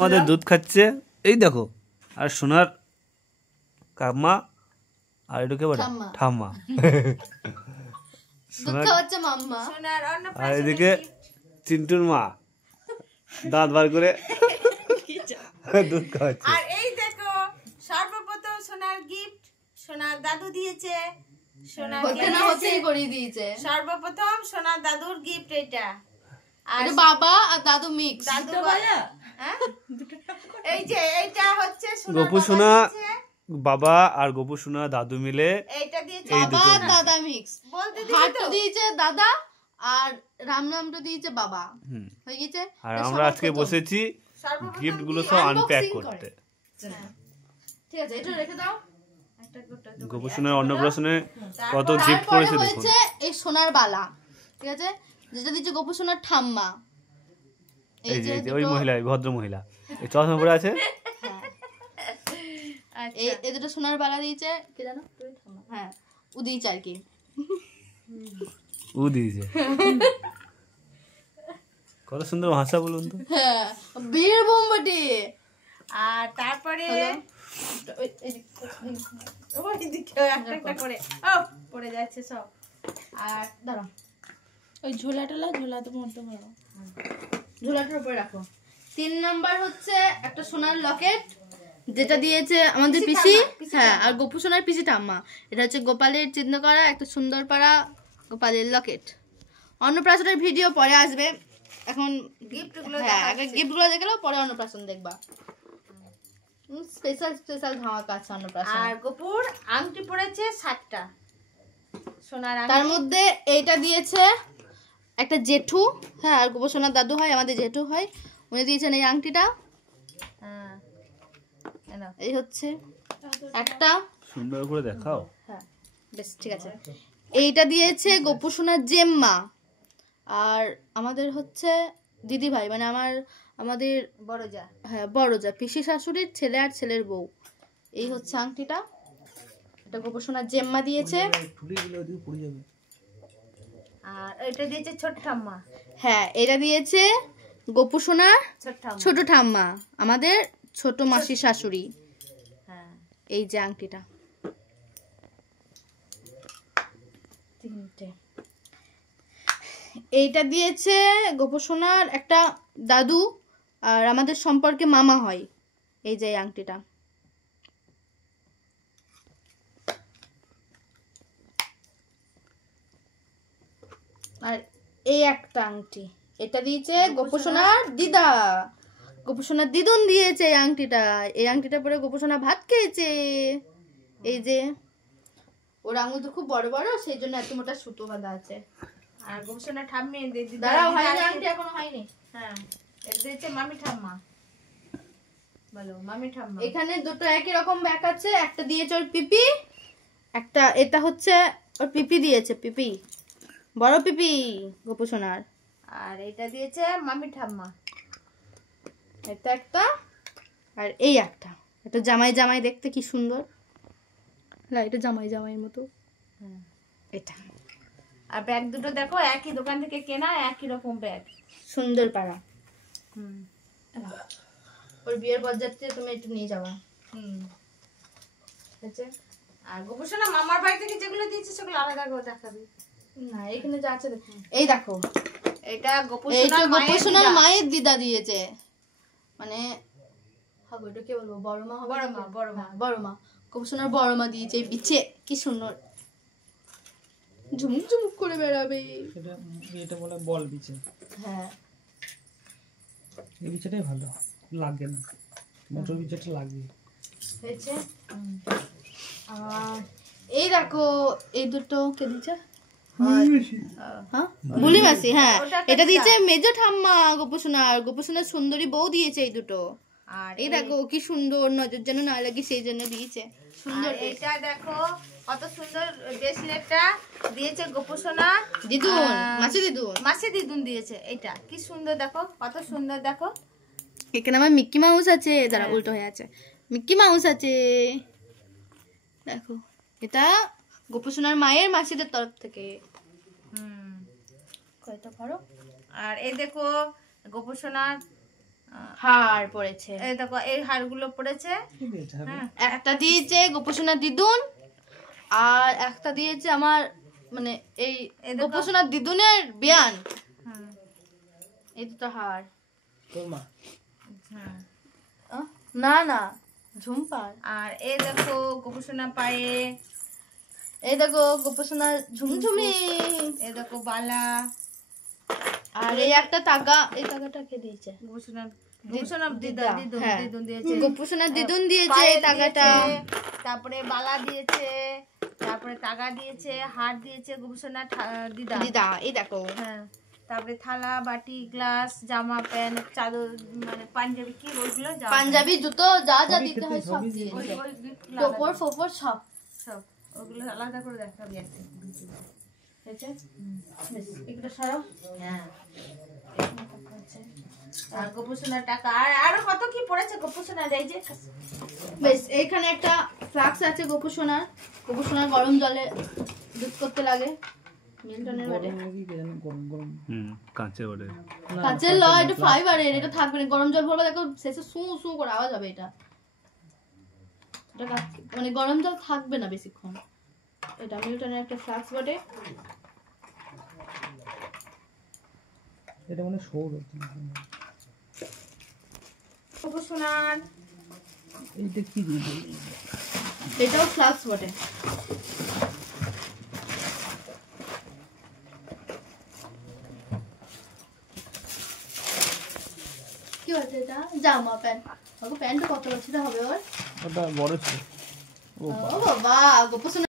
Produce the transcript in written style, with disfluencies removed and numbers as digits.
আমাদের দুধ খাচ্ছে এই দেখো, আর সোনার কাম্মা আর এটাকে বলে ঠাম্মা, আর এদিকে চিন্টুর মা দাঁত বার করে দুধ খাওয়াচ্ছে। আর এই দেখো সর্বপ্রথম সোনার গিফট সোনার দাদু দিয়েছে। সর্বপ্রথম সোনার দাদুর গিফট এটা। আর বাবা আর দাদু মিক্স। দাদু এই যে এইটা হচ্ছে গোপু সোনা বাবা আর গোপু সোনা দাদু মিলে এইটা দিয়েছে। বাবা আর দাদা মিক্স বলতে দিয়েছে দাদা, আর রামনামটা দিয়েছে বাবা। হয়ে গেছে। আর আমরা আজকে বসেছি গিফট গুলো সব আনপ্যাক করতে। ঠিক আছে, এটা রেখে দাও। গোপু সোনার অন্নপ্রাশনে কত গিফট করেছে দেখুন। এই সোনার বালা, ঠিক আছে, যেটা দিয়েছে গোপু সোনার ঠাম্মা। এই যে ওই মহিলা, ভদ্র মহিলা এই চশমা পরে আছে। এই দুটো সোনার বালা দিয়েছে কি জানো? হ্যাঁ, ও দিয়েছে আর কি, ও দিয়েছে। কত সুন্দর ভাষা বলুন তো। হ্যাঁ, বীর বোমবাটি। আর তারপরে একটা করে পড়ে যাচ্ছে সব। আর দাঁড়াও, ওই ঝোলাটালা ঝোলাতে মরতে পারো, ঝোলাটার উপরে রাখো। 3 নাম্বার হচ্ছে একটা সোনার লকেট, যেটা দিয়েছে আমাদের পিসি। হ্যাঁ, আর গোপু সোনার পিসি ঠাম্মা। এটা হচ্ছে গোপালের চিহ্ন করা একটা সুন্দর পাড়া গোপালের লকেট। অন্নপ্রাশনের ভিডিও পরে আসবে, এখন গিফটগুলো দেখে গেলেও পরে অন্নপ্রাশন দেখবা। স্পেশাল ধামাকা আছে অন্নপ্রাশন। আর গোপুর আংটি পড়েছে 7টা সোনার আংটি। তার মধ্যে এইটা দিয়েছে একটা জেঠু। হ্যাঁ, আর গোপু সোনার দাদু হয়, আমাদের জেঠু হয়, উনি দিয়েছেন এই আংটিটা। এই হচ্ছে একটা, সুন্দর করে দেখাও। হ্যাঁ বেশ, ঠিক আছে। এইটা দিয়েছে গোপু সোনার জেম্মা, আর আমাদের হচ্ছে দিদি ভাই, মানে আমাদের বড় যা। হ্যাঁ, বড় যা, পিসি শাশুড়ির ছেলে আর ছেলের বউ। এই হচ্ছে আংটিটা, এটা গোপু সোনার জেম্মা দিয়েছে। আর এটা দিয়েছে ছোট ঠাম্মা। হ্যাঁ, এটা দিয়েছে গোপু সোনার ছোট ঠাম্মা, আমাদের ছোট মাসি শাশুড়ি। হ্যাঁ, এই যে আংটিটা 3টে। এইটা দিয়েছে গোপু সোনার একটা দাদু, আর আমাদের সম্পর্কে মামা হয়। এই যে আংটিটা। আর এই একটা আংটি, এটা দিয়েছে গোপু সোনার দিদা। গোপু সোনার দিদুন দিয়েছে এই আংটিটা। এই আংটিটা পরে গোপু সোনা ভাত খেয়েছে। এই যে ওর আঙুল তো খুব বড় বড়, সেই জন্য এত মোটা সুতো বাঁধা আছে। আর গোপু সোনা ঠাম্মি দাঁড়াও, হয়নি, আংটি এখনো হয়নি। হ্যাঁ, এটা দিয়েছে মামি ঠাম্মা। বলো মামি ঠাম্মা। এখানে দুটো একই রকম ব্যাগ আছে, একটা দিয়েছে ওর পিপি, একটা এটা হচ্ছে ওর পিপি দিয়েছে, পিপি বড় পিপি গোপু সোনার। আর এটা দিয়েছে মামি ঠাম্মা। এটা একটা, আর এই একটা। এটা জামাই জামাই, দেখতে কি সুন্দর, না এটা জামাই জামাইয়ের মতো। এটা আর ব্যাগ দুটো দেখো, একই দোকান থেকে কেনা, একই রকম ব্যাগ, সুন্দর পাড়া। ওর বিয়ের বরযাত্রী তুমি একটু নিয়ে যাবা। আর গোপু সোনা মামার বাড়ি থেকে যেগুলো দিয়েছে সেগুলো আলাদা করে দেখাবি না, এখানে যা আছে এই দেখো। এটা গোপু সোনার মায়ের দিদা দিয়েছে, মানে এটা কি বলবো, বড় মা হবে। বড় মা গোপু সোনার বড় মা দিয়েছে। এই বিছে কি সুন্দর ঝুমুক ঝুমুক করে বেড়াবে। এটা বলে বল বিছে। হ্যাঁ, এই বিছেটাই ভালো লাগে না, মোটর বিছেটা লাগে হয়েছে। আর এই দেখো, এই দুটো কে দিয়েছে? হ্যাঁ, বুলি মাসি। হ্যাঁ, এটা দিয়েছে মেজো ঠাম্মা গোপু সোনার। গোপু সোনার সুন্দরী বউ দিয়েছে এই দুটো। আর এই দেখো কি সুন্দর, নজর যেন না লাগে সেই জন্য দিয়েছে সুন্দর। এটা দেখো কত সুন্দর ব্রেসলেটটা দিয়েছে গোপু সোনা দিদুন, মাসি দিদুন দিয়েছে। এটা কি সুন্দর দেখো, কত সুন্দর দেখো। এখানে আমার মিক্কি মাউস আছে, যারা উল্টো হয়ে আছে, মিক্কি মাউস আছে দেখো। এটা গোপু সোনার মায়ের মাসিদের তরফ থেকে। কয়টা করো। আর এই দেখো গোপু সোনার হার পড়েছে। এই দেখো এই হারগুলো পড়েছে। কি দিয়েছে হবে? হ্যাঁ একটা দিয়েছে গোপসোনার দিদুন, আর একটা দিয়েছে আমার মানে এই গোপসোনার দিদুনের বিয়ান। হ্যাঁ এই দুটো হার। তোর মা হ্যাঁ। না না ঝুমপার। আর এই দেখো গোপসোনা পায়ে, এই দেখো গোপসোনার ঝুমঝুমি, এই দেখো বালা। আর এই একটা তাগা, এই তাগাটা কে দিয়েছে? গোপসোনা দিদা হ্যাঁ। দিদুন দিয়েছে। গোপসোনার দিদুন দিয়েছে এই তাগাটা। তারপরে বালা দিয়েছে, তারপরে তাগা দিয়েছে, হার দিয়েছে গোপসোনা দিদা। দিদা এই দেখো। হ্যাঁ তারপরে থালা বাটি গ্লাস জামা প্যান্ট চাদর মানে পাঞ্জাবি কি ওইগুলো পাঞ্জাবি জুতো যা যা দিতে হয় সব দিয়েছে, ওই gift গুলো টোপর ফোপর সব। সব ওগুলো আলাদা করে দেখাবি একটা ভিডিও। হয়েছে? বেশ, এগুলো সরাও। হ্যাঁ আর গোপসোনার টাকা আর আরো কত কি পড়েছে গোপসোনার এই যে। বেশ, এইখানে একটা ফ্লাক্স আছে গোপসোনার। গোপসোনার গরম জলে দুধ করতে লাগে মিল্টনের বাটে। কি জানি গরম গরম কাঁচের বটে। কাঁচের ল, এটা ফাইবারের, এটা থাকবে না। গরম জল ভরবা দেখো শেষে সু সু করে আওয়াজ হবে। এটা মানে গরম জল থাকবে না বেশিক্ষণ। এটা মিল্টনের একটা ফ্লাক্স বটে। এটা মানে সৌর গোপসোনার এইটা কি জিনিস এটাও ফ্লাক্স বটে। কি হচ্ছে এটা? জামা প্যান্ট। প্যান্ট কত বছর হবে ওর? ওটা বড় ছিল ও বাবা গোপসোনা